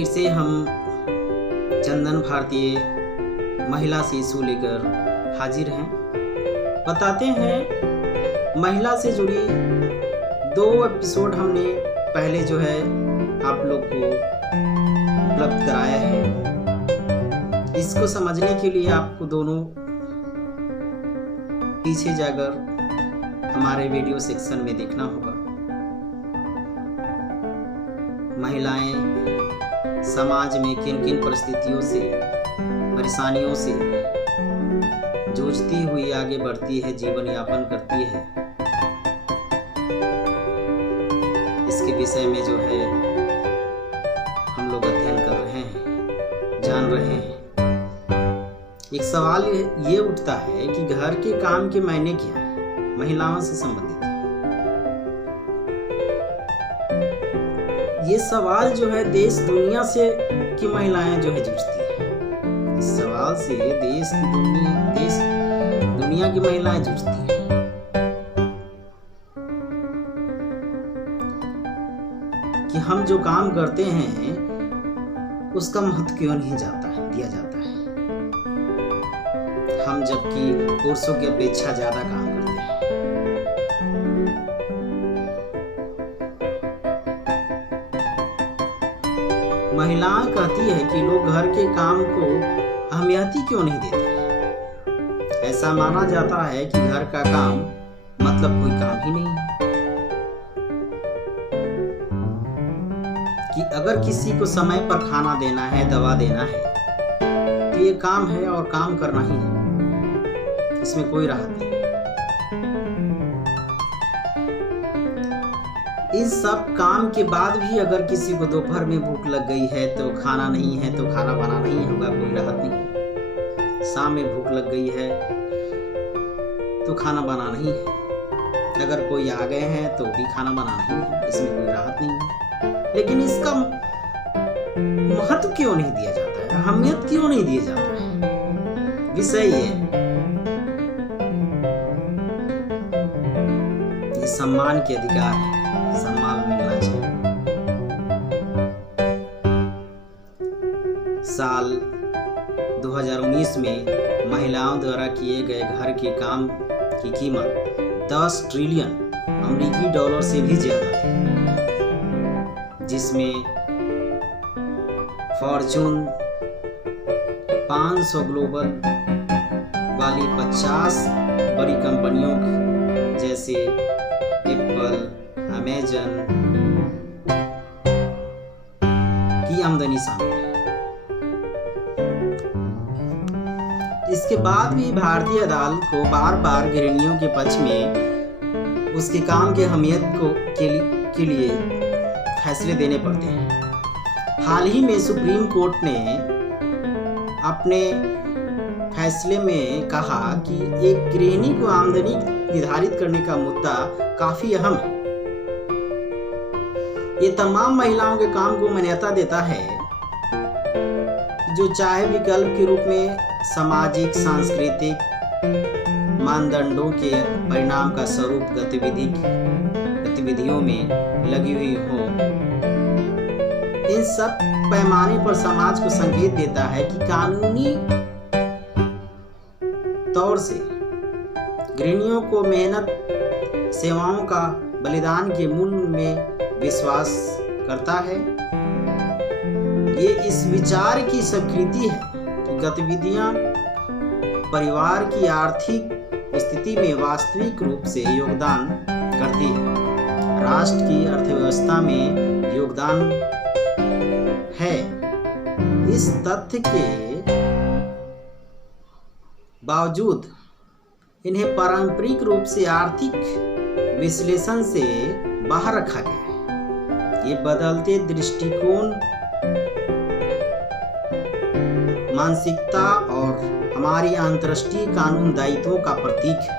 फिर से हम चंदन भारतीय महिला से इशू लेकर हाजिर हैं। बताते हैं महिला से जुड़ी 2 एपिसोड हमने पहले जो है आप लोग को उपलब्ध कराया है। इसको समझने के लिए आपको दोनों पीछे जाकर हमारे वीडियो सेक्शन में देखना होगा। महिलाएं समाज में किन किन परिस्थितियों से, परेशानियों से जूझती हुई आगे बढ़ती है, जीवन यापन करती है, इसके विषय में जो है हम लोग अध्ययन कर रहे हैं, जान रहे हैं। एक सवाल ये उठता है कि घर के काम के मायने क्या है, महिलाओं से संबंधित है। ये सवाल जो है देश दुनिया से की महिलाएं जो है जूझती है। इस सवाल से देश दुनिया की महिलाएं जूझती है कि हम जो काम करते हैं उसका महत्व क्यों नहीं दिया जाता है। हम जबकि पुरुषों की अपेक्षा ज्यादा काम करते हैं। महिलाएं कहती है कि लोग घर के काम को अहमियत ही क्यों नहीं देते। ऐसा माना जाता है कि घर का काम मतलब कोई काम ही नहीं है, कि अगर किसी को समय पर खाना देना है, दवा देना है तो ये काम है और काम करना ही है, इसमें कोई राहत नहीं। इस सब काम के बाद भी अगर किसी को दोपहर में भूख लग गई है तो खाना नहीं है तो खाना बनाना ही होगा, कोई राहत नहीं। शाम में भूख लग गई है तो खाना बनाना ही है। अगर कोई आ गए हैं तो भी खाना बनाना ही है, इसमें कोई राहत नहीं है। लेकिन इसका महत्व क्यों नहीं दिया जाता है, अहमियत क्यों नहीं दिया जाता है? विषय ये सम्मान के अधिकार है, सम्मान मिलना चाहिए। साल 2019 में महिलाओं द्वारा किए गए घर के काम की कीमत 10 ट्रिलियन अमेरिकी डॉलर से भी ज्यादा थी, जिसमें फॉर्च्यून 500 ग्लोबल वाली 50 बड़ी कंपनियों जैसे एप्पल, अमेजन की आमदनी शामिल है। इसके बाद भी भारतीय अदालत को बार बार गृहिणियों के पक्ष में उसके काम की अहमियत के लिए फैसले देने पड़ते हैं। हाल ही में सुप्रीम कोर्ट ने अपने फैसले में कहा कि एक गृहिणी को आमदनी निर्धारित करने का मुद्दा काफी अहम है। ये तमाम महिलाओं के काम को मान्यता देता है, जो चाहे विकल्प के रूप में सामाजिक सांस्कृतिक मानदंडों के परिणाम का स्वरूप गतिविधियों में लगी हुई हो। इन सब पैमाने पर समाज को संकेत देता है कि कानूनी तौर से गृहिणियों को मेहनत, सेवाओं का बलिदान के मूल्य में विश्वास करता है। ये इस विचार की स्वीकृति है कि गतिविधियां परिवार की आर्थिक स्थिति में वास्तविक रूप से योगदान करती है, राष्ट्र की अर्थव्यवस्था में योगदान है। इस तथ्य के बावजूद इन्हें पारंपरिक रूप से आर्थिक विश्लेषण से बाहर रखा गया है। ये बदलते दृष्टिकोण, मानसिकता और हमारी अंतर्राष्ट्रीय कानून दायित्वों का प्रतीक है।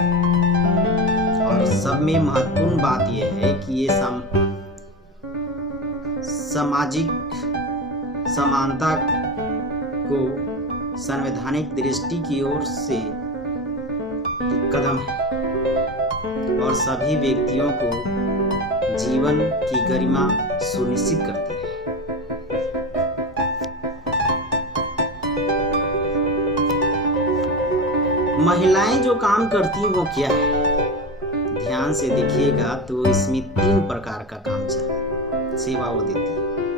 और सब में महत्वपूर्ण बात यह है कि ये सामाजिक समानता को संवैधानिक दृष्टि की ओर से कदम है और सभी व्यक्तियों को जीवन की गरिमा सुनिश्चित करती है। महिलाएं जो काम करती हैं वो क्या है? ध्यान से देखिएगा तो इसमें 3 प्रकार का काम सेवा वो देती है।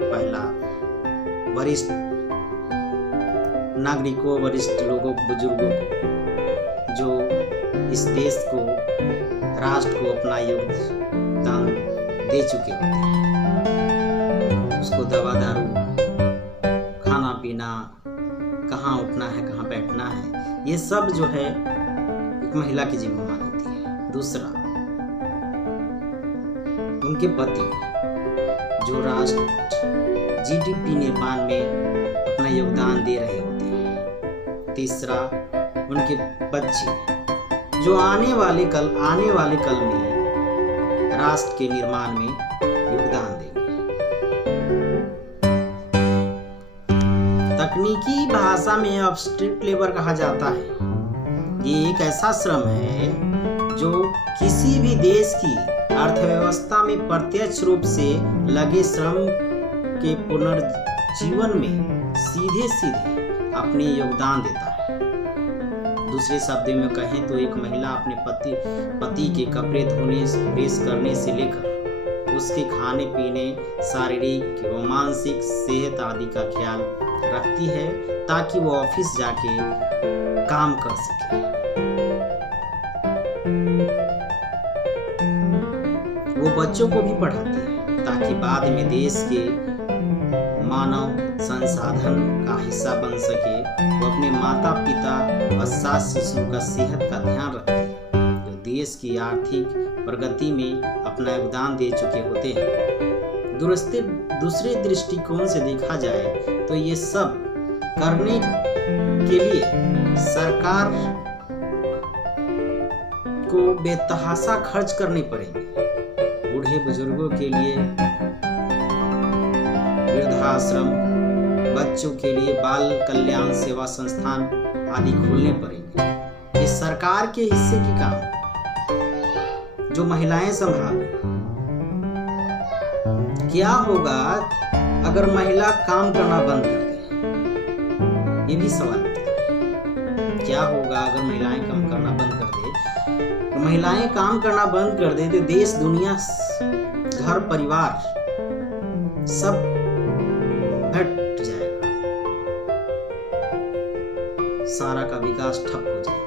पहला, वरिष्ठ नागरिकों, वरिष्ठ लोगों, बुजुर्गों को जो इस देश को, राष्ट्र को अपना योगदान दे चुके होते हैं। उसको दवा दारू, खाना पीना, कहाँ उठना है, कहाँ बैठना है, ये सब जो है एक महिला की जिम्मेदारी होती है। दूसरा, उनके पति जो राष्ट्र जीडीपी निर्माण में अपना योगदान दे रहे होते हैं। तीसरा, उनके बच्चे जो आने वाले कल में राष्ट्र के निर्माण में योगदान देंगे। तकनीकी भाषा में अब्स्ट्रैक्ट लेबर कहा जाता है। ये एक ऐसा श्रम है जो किसी भी देश की अर्थव्यवस्था में प्रत्यक्ष रूप से लगे श्रम के पुनर्जीवन में सीधे अपने योगदान देता है। दूसरे शब्दों में कहें तो एक महिला अपने पति के कपड़े धोने, प्रेस करने से लेकर उसके खाने पीने, शारीरिक व मानसिक सेहत आदि का ख्याल रखती है ताकि वो ऑफिस जाके काम कर सके। वो बच्चों को भी पढ़ाती है ताकि बाद में देश के मानव संसाधन का हिस्सा बन सके। वो अपने माता पिता और सास ससुर का सेहत का ध्यान रखती है जो देश की आर्थिक प्रगति में अपना योगदान दे चुके होते हैं। दूसरे दृष्टिकोण से देखा जाए तो ये सब करने के लिए सरकार को बेतहाशा खर्च करने पड़ेंगे। बूढ़े बुजुर्गों के लिए वृद्धाश्रम, बच्चों के लिए बाल कल्याण सेवा संस्थान आदि खोलने पड़ेंगे। ये सरकार के हिस्से की काम जो महिलाएं संभाल रही। क्या होगा अगर महिला काम करना बंद कर दे? ये भी सवाल उठता है। क्या होगा अगर महिलाएं काम करना बंद कर दे? तो महिलाएं काम करना बंद कर दे तो देश, दुनिया, घर परिवार सब हट जाएगा। सारा का विकास ठप हो जाएगा।